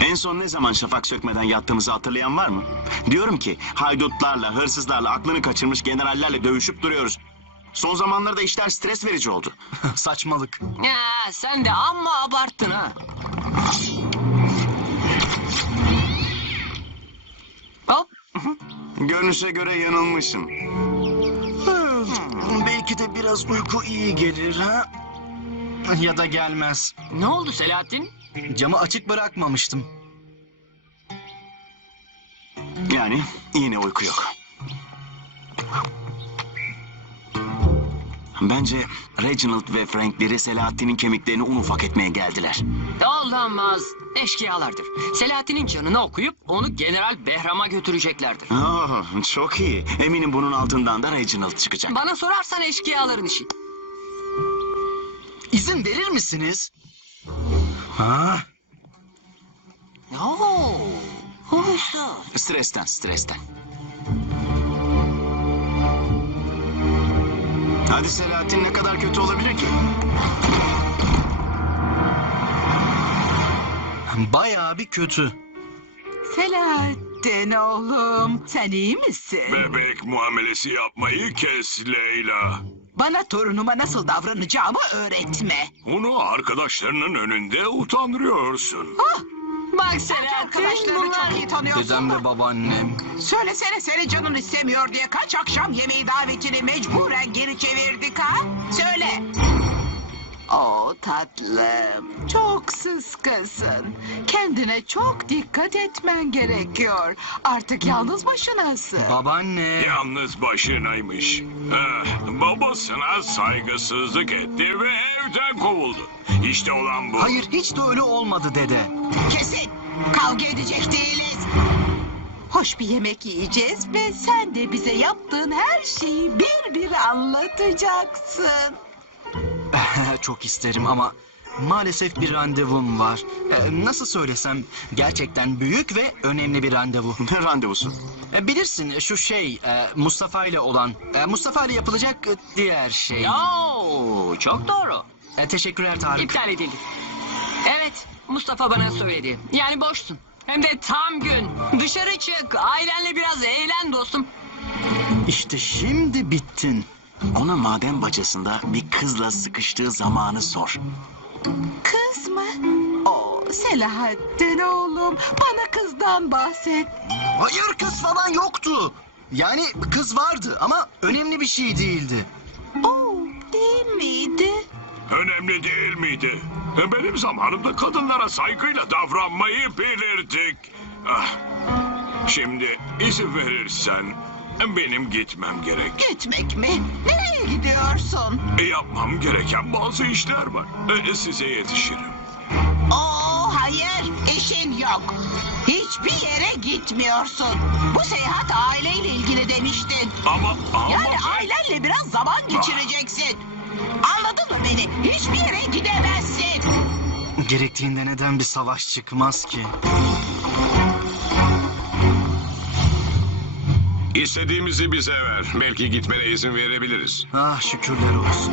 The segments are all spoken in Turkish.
En son ne zaman şafak sökmeden yattığımızı hatırlayan var mı? Diyorum ki haydutlarla, hırsızlarla, aklını kaçırmış generallerle dövüşüp duruyoruz. Son zamanlarda işler stres verici oldu. Saçmalık. Ya sen de amma abarttın ha. Hop. Görünüşe göre yanılmışım. Belki de biraz uyku iyi gelir ha? Ya da gelmez. Ne oldu Selahattin? Camı açık bırakmamıştım. Yani yine uyku yok. Bence Reginald ve Frankleri Selahattin'in kemiklerini un ufak etmeye geldiler. Olamaz. Eşkıyalardır. Selahattin'in canını okuyup onu General Behram'a götüreceklerdir. Çok iyi. Eminim bunun altından da Reginald çıkacak. Bana sorarsan eşkıyaların işi. İzin verir misiniz? Ha? Oo, huysuz. Stresten. Hadi Selahattin ne kadar kötü olabilir ki? Bayağı bir kötü. Selahattin oğlum, sen iyi misin? Bebek muamelesi yapmayı kes Leyla. Bana torunuma nasıl davranacağımı öğretme. Onu arkadaşlarının önünde utandırıyorsun. Bak Sen Selahattin arkadaşlarını bunlar... çok iyi tanıyorsun Dedem da. ve babaannem. Söylesene seni canın istemiyor diye kaç akşam yemeği davetini mecburen geri çevirdik ha? Söyle. Oo tatlım, çok sıskısın. Kendine çok dikkat etmen gerekiyor. Artık yalnız başınasın. Babaanne. Yalnız başınaymış. Babasına saygısızlık etti ve evden kovuldu. İşte olan bu. Hayır hiç de öyle olmadı dede. Kesin, kavga edecek değiliz. Hoş bir yemek yiyeceğiz ve sen de bize yaptığın her şeyi bir bir anlatacaksın. Çok isterim ama maalesef bir randevum var. Nasıl söylesem gerçekten büyük ve önemli bir randevu. Ne randevusu? Bilirsin şu şey Mustafa ile olan Mustafa ile yapılacak diğer şey. Oo, çok doğru. Teşekkürler Tarık. İptal edildi. Evet, Mustafa bana söyledi. Yani boşsun. Hem de tam gün. Dışarı çık, ailenle biraz eğlen dostum. İşte şimdi bittin. Ona maden bacasında bir kızla sıkıştığı zamanı sor. Kız mı? Oo, Selahattin oğlum, bana kızdan bahset. Hayır kız falan yoktu. Yani kız vardı ama önemli bir şey değildi. Oo, değil miydi? Önemli değil miydi? Benim zamanımda kadınlara saygıyla davranmayı bilirdik. Ah, şimdi izin verirsen benim gitmem gerek. Gitmek mi? Nereye gidiyorsun? Yapmam gereken bazı işler var. Size yetişirim. Oo, hayır, işin yok. Hiçbir yere gitmiyorsun. Bu seyahat aileyle ilgili demiştin. Ama Yani ben- ailenle biraz zaman geçireceksin. Anladın mı beni? Hiçbir yere gidemezsin. Gerektiğinde neden bir savaş çıkmaz ki? İstediğimizi bize ver. Belki gitmene izin verebiliriz. Ah şükürler olsun.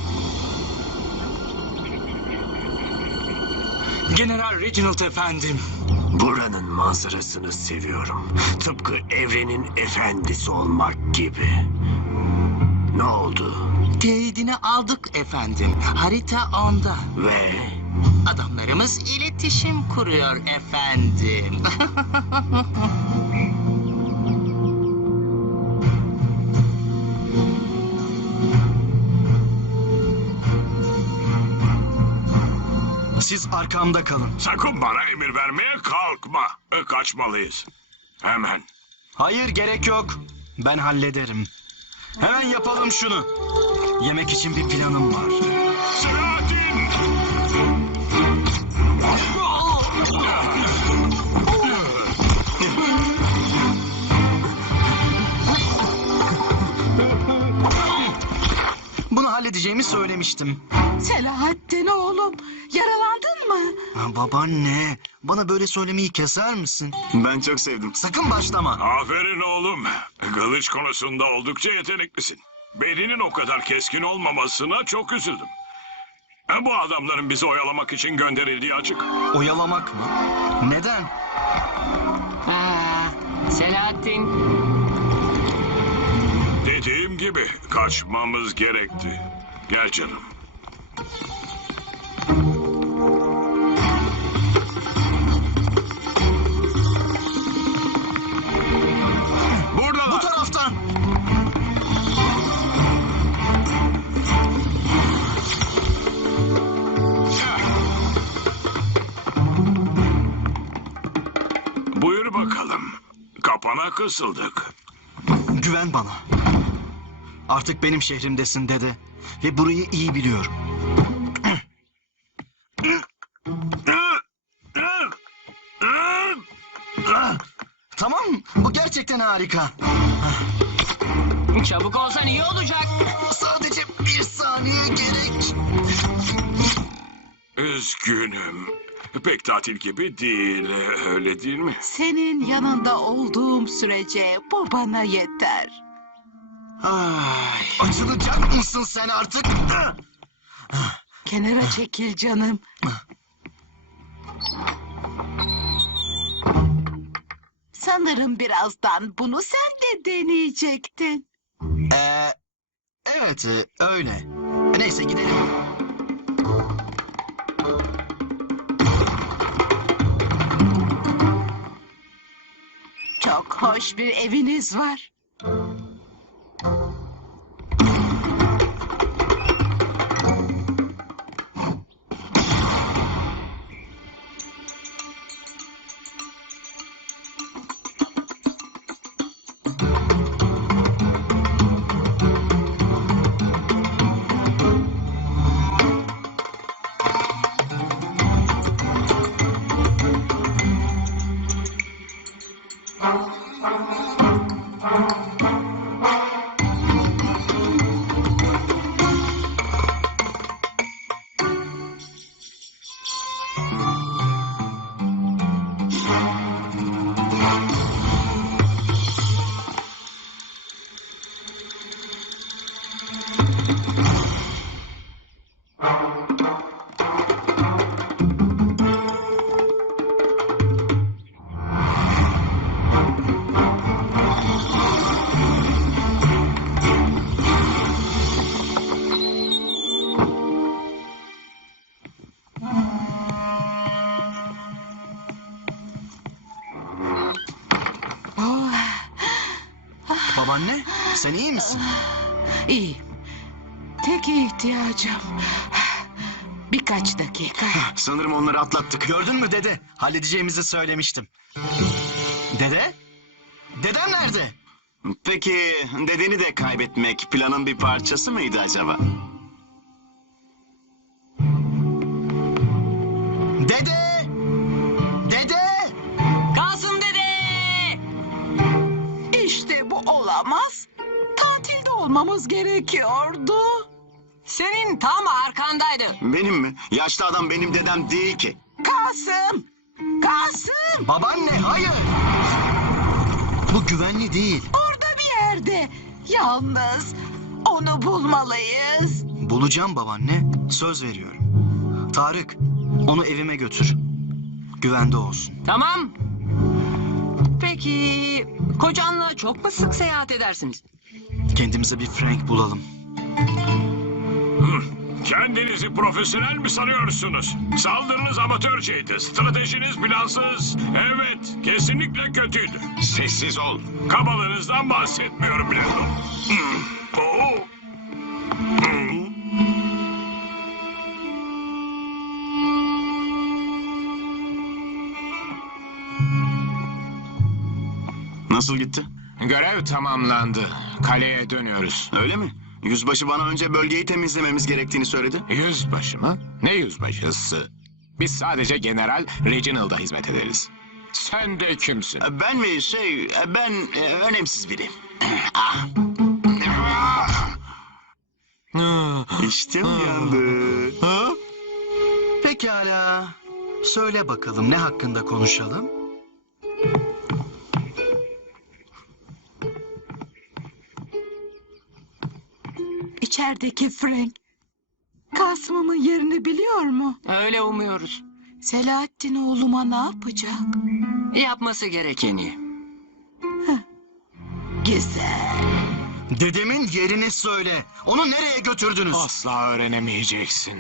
General Reginald efendim. Buranın manzarasını seviyorum. Tıpkı evrenin efendisi olmak gibi. Ne oldu? Teyidini aldık efendim. Harita onda. Ve Adamlarımız iletişim kuruyor efendim. Siz arkamda kalın. Sakın bana emir vermeye kalkma. Kaçmalıyız. Hemen. Hayır gerek yok. Ben hallederim. Hemen yapalım şunu. Yemek için bir planım var. Selahattin! Bunu halledeceğimi söylemiştim. Selahattin oğlum, yaralandın mı? Babaanne, bana böyle söylemeyi keser misin? Ben çok sevdim. Sakın başlama. Aferin oğlum. Kılıç konusunda oldukça yeteneklisin. Belinin o kadar keskin olmamasına çok üzüldüm. Bu adamların bizi oyalamak için gönderildiği açık. Oyalamak mı? Neden? Selahattin. Dediğim gibi kaçmamız gerekti. Gel canım. Bu Buradalar. taraftan. Buyur bakalım. Kapana kısıldık. Güven bana. Artık benim şehrimdesin dede. Ve burayı iyi biliyorum. Tamam, bu gerçekten harika. Çabuk olsan iyi olacak. Sadece bir saniye gerek. Üzgünüm. Pek tatil gibi değil, öyle değil mi? Senin yanında olduğum sürece bu bana yeter. Ay, açılacak mısın sen artık? Kenara çekil canım. Sanırım birazdan bunu sen de deneyecektin. Evet, öyle. Neyse gidelim. Çok hoş bir eviniz var. Babaanne, sen iyi misin? İyi. Tek ihtiyacım birkaç dakika. Sanırım onları atlattık. Gördün mü dede? Halledeceğimizi söylemiştim. Dede? Dedem nerede? Peki dedeni de kaybetmek planın bir parçası mıydı acaba? Dede! Dede! Kalsın dede. İşte bu olamaz. Tatilde olmamız gerekiyordu. Senin tam arkandaydı. Benim mi? Yaşlı adam benim dedem değil ki. Kasım! Kasım! Babaanne, hayır! Bu güvenli değil. Orada bir yerde. Yalnız onu bulmalıyız. Bulacağım babaanne, söz veriyorum. Tarık, onu evime götür. Güvende olsun. Tamam. Peki kocanla çok mu sık seyahat edersiniz? Kendimize bir Frank bulalım. Kendinizi profesyonel mi sanıyorsunuz? Saldırınız amatörceydi. Stratejiniz plansız. Evet, kesinlikle kötüydü. Sessiz ol. Kabalığınızdan bahsetmiyorum bile. Oo. Nasıl gitti? Görev tamamlandı. Kaleye dönüyoruz. Öyle mi? Yüzbaşı bana önce bölgeyi temizlememiz gerektiğini söyledi. Yüzbaşı mı? Ne yüzbaşısı? Biz sadece General Reginald'a hizmet ederiz. Sen de kimsin? Ben mi ben önemsiz biriyim. Ah. İşte uyandı. Pekala. Söyle bakalım ne hakkında konuşalım? İçerideki Frank. Kasım'ın yerini biliyor mu? Öyle umuyoruz. Selahattin oğluma ne yapacak? Yapması gerekeni. Güzel. Dedemin yerini söyle. Onu nereye götürdünüz? Asla öğrenemeyeceksin.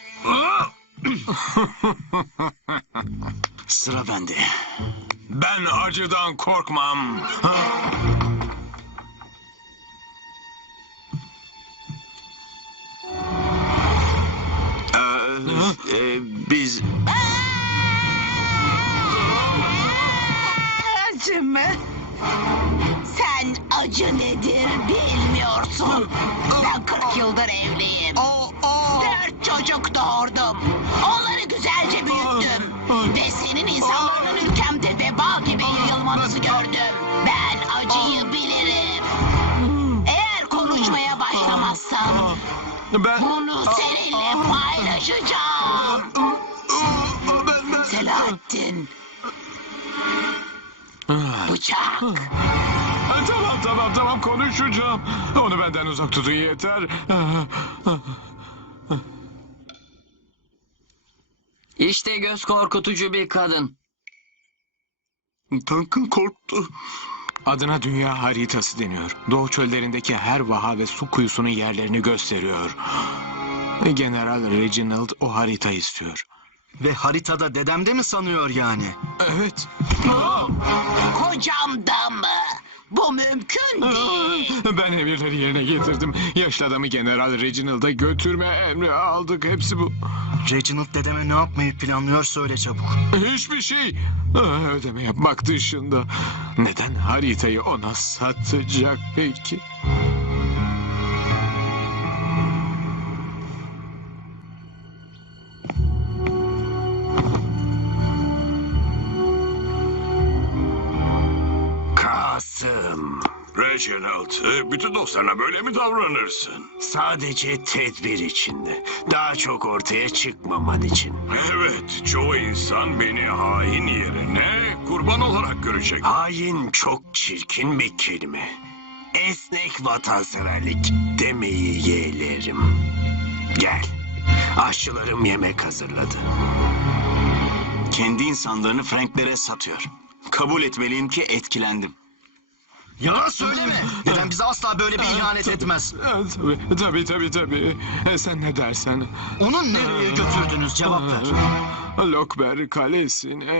Sıra bende. Ben acıdan korkmam. Biz... Acı mı? Sen acı nedir bilmiyorsun. Ben 40 yıldır evliyim. 4 çocuk doğurdum. Onları güzelce büyüttüm. Ve senin insanların ülkemde veba gibi yayılmanızı gördüm. Ben acıyı bilirim. Eğer konuşmaya başlamazsam bunu seninle paylaşacağım. Selahattin. Bıçak. Tamam konuşacağım. Onu benden uzak tutun yeter. İşte göz korkutucu bir kadın. Duncan korktu. Adına dünya haritası deniyor. Doğu çöllerindeki her vaha ve su kuyusunun yerlerini gösteriyor. General Reginald o haritayı istiyor. Ve haritada dedemde mi sanıyor yani? Evet. Kocamda mı? Bu mümkün değil. Ben emirleri yerine getirdim. Yaşlı adamı General Reginald'a götürme emri aldık. Hepsi bu. Reginald dedeme ne yapmayı planlıyor söyle çabuk. Hiçbir şey. Ödeme yapmak dışında. Neden haritayı ona satacak peki? Kasım, Reginald, bütün dostlarına böyle mi davranırsın? sadece tedbir içinde. Daha çok ortaya çıkmaman için. Evet, çoğu insan beni hain yerine kurban olarak görecek. Hain çok çirkin bir kelime. Esnek vatanseverlik demeyi yeğlerim. Gel, aşçılarım yemek hazırladı. Kendi insanlarını Franklere satıyor. Kabul etmeliyim ki etkilendim. Yalan söyleme. Dedem bize asla böyle bir ihanet etmez. Tabii. Sen ne dersen. Onu nereye götürdünüz cevap ver. Lokber Kalesi'ne.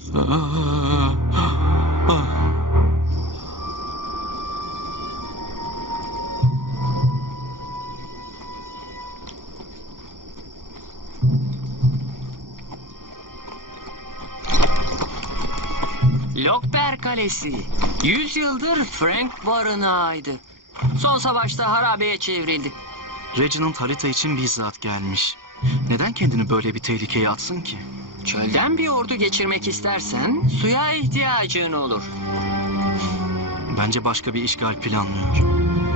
Lokber Kalesi. 100 yıldır Frank barınağıydı. Son savaşta harabeye çevrildi. Reginald harita için bizzat gelmiş. Neden kendini böyle bir tehlikeye atsın ki? Çölden bir ordu geçirmek istersen suya ihtiyacın olur. Bence başka bir işgal planlıyor.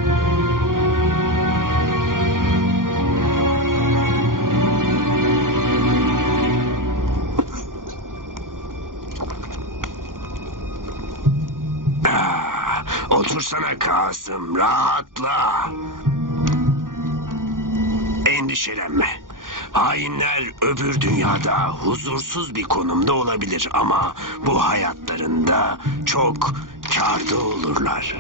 Otursana Kasım, rahatla. Endişelenme. Hainler öbür dünyada huzursuz bir konumda olabilir ama bu hayatlarında çok kârda olurlar.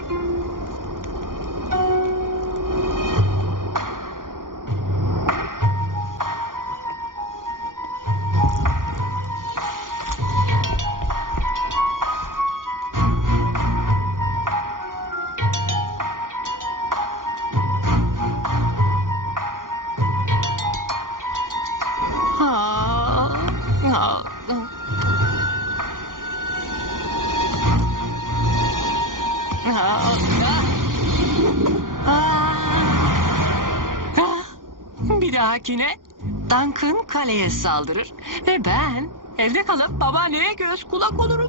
Bir dahakine Duncan kaleye saldırır ve ben evde kalıp babaanneye göz kulak olurum.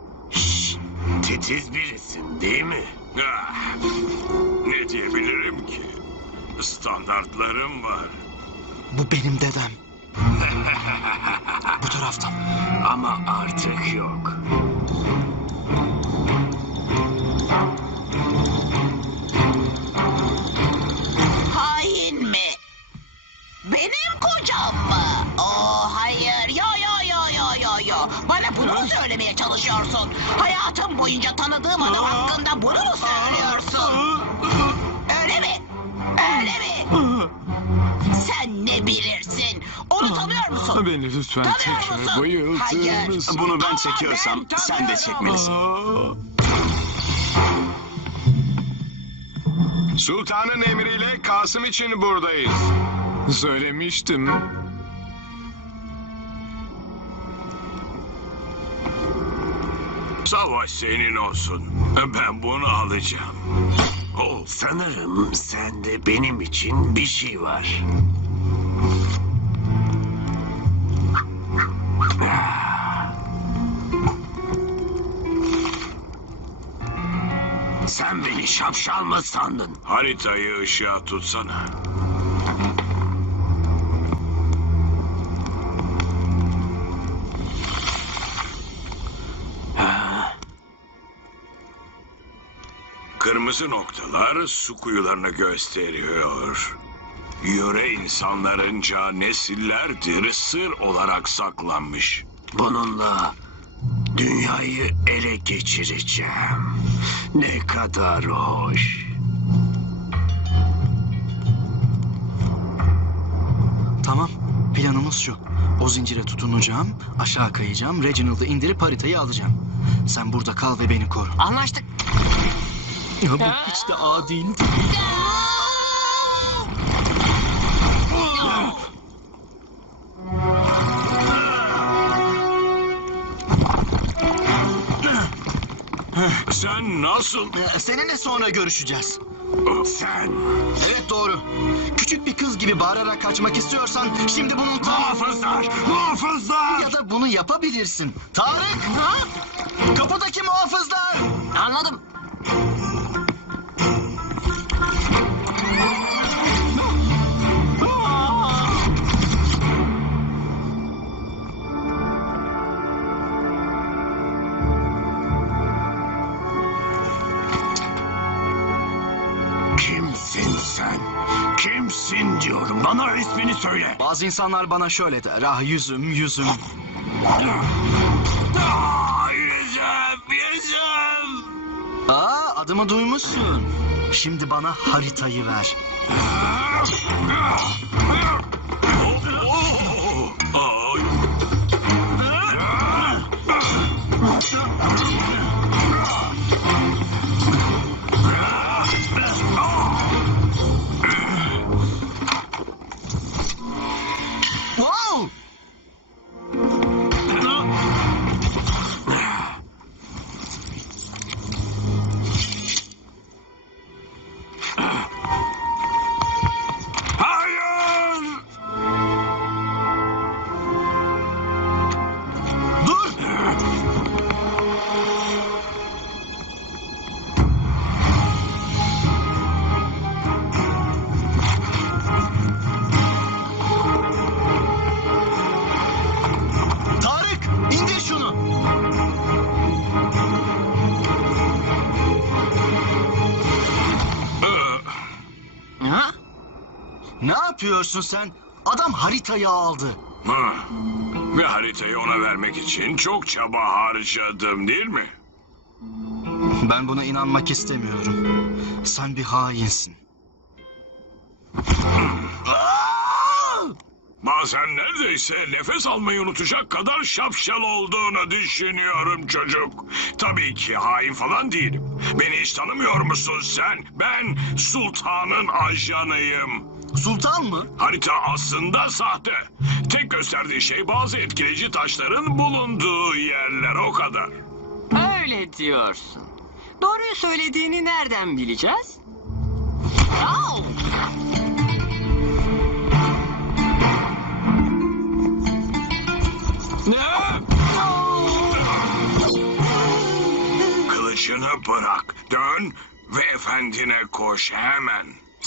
Titiz birisin değil mi? Ah, ne diyebilirim ki? Standartlarım var. Bu benim dedem. Bu taraftan. Ama artık yok. Hain mi? Beni çalışıyorsun? Hayatın boyunca tanıdığım adam hakkında bunu mu söylüyorsun? Öyle mi? Öyle mi? Sen ne bilirsin? Onu tanıyor musun? Beni lütfen Tanıyor tekrar musun? bayıltır Hayır. mısın? Bunu ben Ama çekiyorsam ben sen de tanıyorum. çekmelisin. Sultanın emriyle Kasım için buradayız. Söylemiştim. Savaş senin olsun. Ben bunu alacağım. Oh, Sanırım sende benim için bir şey var. Sen beni şapşal mı sandın? haritayı ışığa tutsana. Kırmızı noktalar su kuyularını gösteriyor. Yöre insanlarınca nesillerdir sır olarak saklanmış. Bununla dünyayı ele geçireceğim. Ne kadar hoş. Tamam, planımız şu. O zincire tutunacağım, aşağı kayacağım, Reginald'ı indirip haritayı alacağım. Sen burada kal ve beni koru. Anlaştık. Ya bu hiç de adil değil. Sen nasıl? Seninle sonra görüşeceğiz. Sen Evet doğru. Küçük bir kız gibi bağırarak kaçmak istiyorsan şimdi bunun Muhafızlar! Muhafızlar! ya da bunu yapabilirsin. Tarık! Kapıdaki muhafızlar! Anladım. kimsin sen? Kimsin diyorum. Bana ismini söyle. Bazı insanlar bana şöyle der. Ah yüzüm yüzüm. Yüzüm! Aa adımı duymuşsun. Şimdi bana haritayı ver. Wow! Hayır! Dur! Tarık, indir şunu. Ha? Ne yapıyorsun sen? Adam haritayı aldı. Ha. Ve haritayı ona vermek için çok çaba harcadım değil mi? Ben buna inanmak istemiyorum. Sen bir hainsin. Bazen neredeyse nefes almayı unutacak kadar şapşal olduğunu düşünüyorum çocuk. Tabii ki hain falan değilim. Beni hiç tanımıyor musun sen? Ben sultanın ajanıyım. Sultan mı? Harita aslında sahte. Tek gösterdiği şey bazı etkileyici taşların bulunduğu yerler, o kadar. Öyle diyorsun. Doğruyu söylediğini nereden bileceğiz? Au! Ne? Kılıcını bırak. Dön ve efendine koş hemen.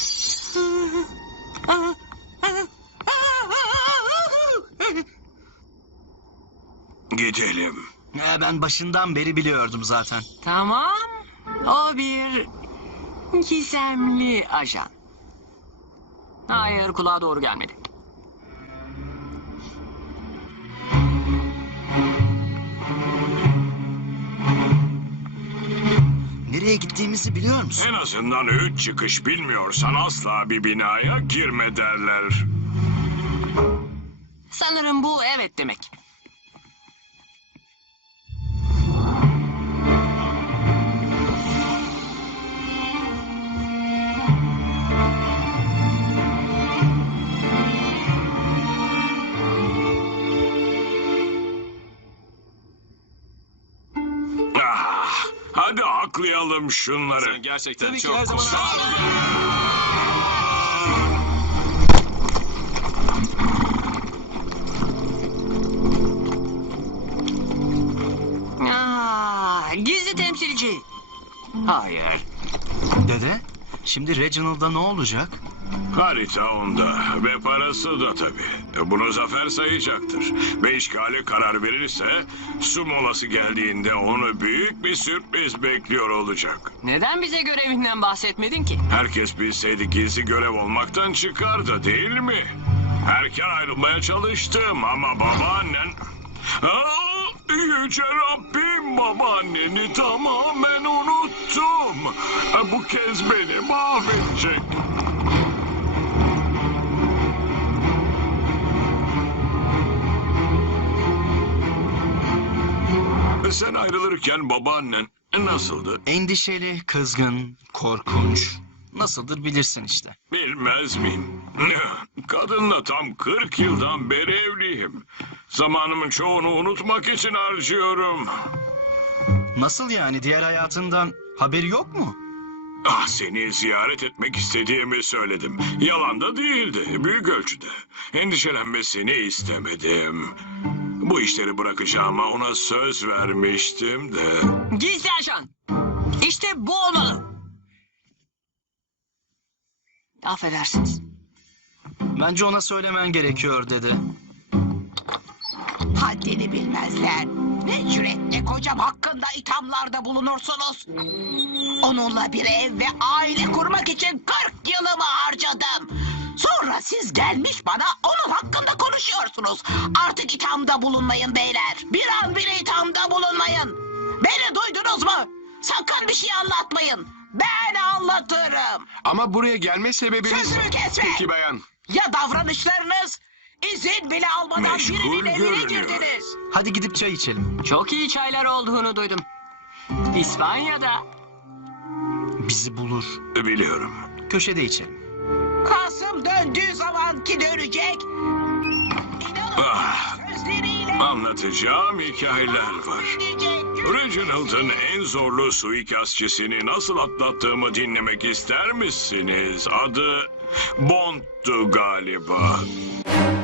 Gidelim. Ben başından beri biliyordum zaten. Tamam. O bir gizemli ajan. Hayır, kulağa doğru gelmedi. nereye gittiğimizi biliyor musun? En azından 3 çıkış bilmiyorsan asla bir binaya girme derler. Sanırım bu evet demek. Ah, hadi aklayalım şunları. Gerçekten çok kusur. Gizli temsilci. Hayır. Dede, şimdi Reginald'a ne olacak? Harita onda ve parası da tabii. Bunu zafer sayacaktır. Ve işgale karar verirse su molası geldiğinde onu büyük bir sürpriz bekliyor olacak. Neden bize görevinden bahsetmedin ki? Herkes bilseydi gizli görev olmaktan çıkardı değil mi? Erken ayrılmaya çalıştım ama babaannen... Yüce Rabbim, babaanneni tamamen unuttum. Bu kez beni mahvedecek. Sen ayrılırken babaannen nasıldı? Endişeli, kızgın, korkunç. Nasıldır bilirsin işte. Bilmez miyim? Kadınla tam 40 yıldan beri evliyim. Zamanımın çoğunu unutmak için harcıyorum. Nasıl yani, diğer hayatından haberi yok mu? Ah, seni ziyaret etmek istediğimi söyledim. Yalan da değildi, büyük ölçüde. Endişelenmesini istemedim. Bu işleri bırakacağıma ona söz vermiştim de. Gizli ajan. İşte bu olmalı. Affedersiniz. Bence ona söylemen gerekiyor dede. Haddini bilmezler. Ne cüretle kocam hakkında ithamlarda bulunursunuz. Onunla bir ev ve aile kurmak için 40 yılımı harcadım. Sonra siz gelmiş bana onun hakkında konuşuyorsunuz. Artık ithamda bulunmayın beyler. Bir an bile ithamda bulunmayın. Beni duydunuz mu? Sakın bir şey anlatmayın. Ben anlatırım. Ama buraya gelme sebebiniz... Sözümü kesme. Peki bayan. Ya davranışlarınız? İzin bile almadan Meşgul birinin evine görünüyor. girdiniz. Hadi gidip çay içelim. Çok iyi çaylar olduğunu duydum. İspanya'da. Bizi bulur. Biliyorum. Köşede içelim. Kasım döndüğü zaman ki dönecek. İnanın Ah. sözleriyle Anlatacağım hikayeler var. gidecek. Reginald'ın en zorlu suikastçisini nasıl atlattığımı dinlemek ister misiniz? Adı Bond'tu galiba.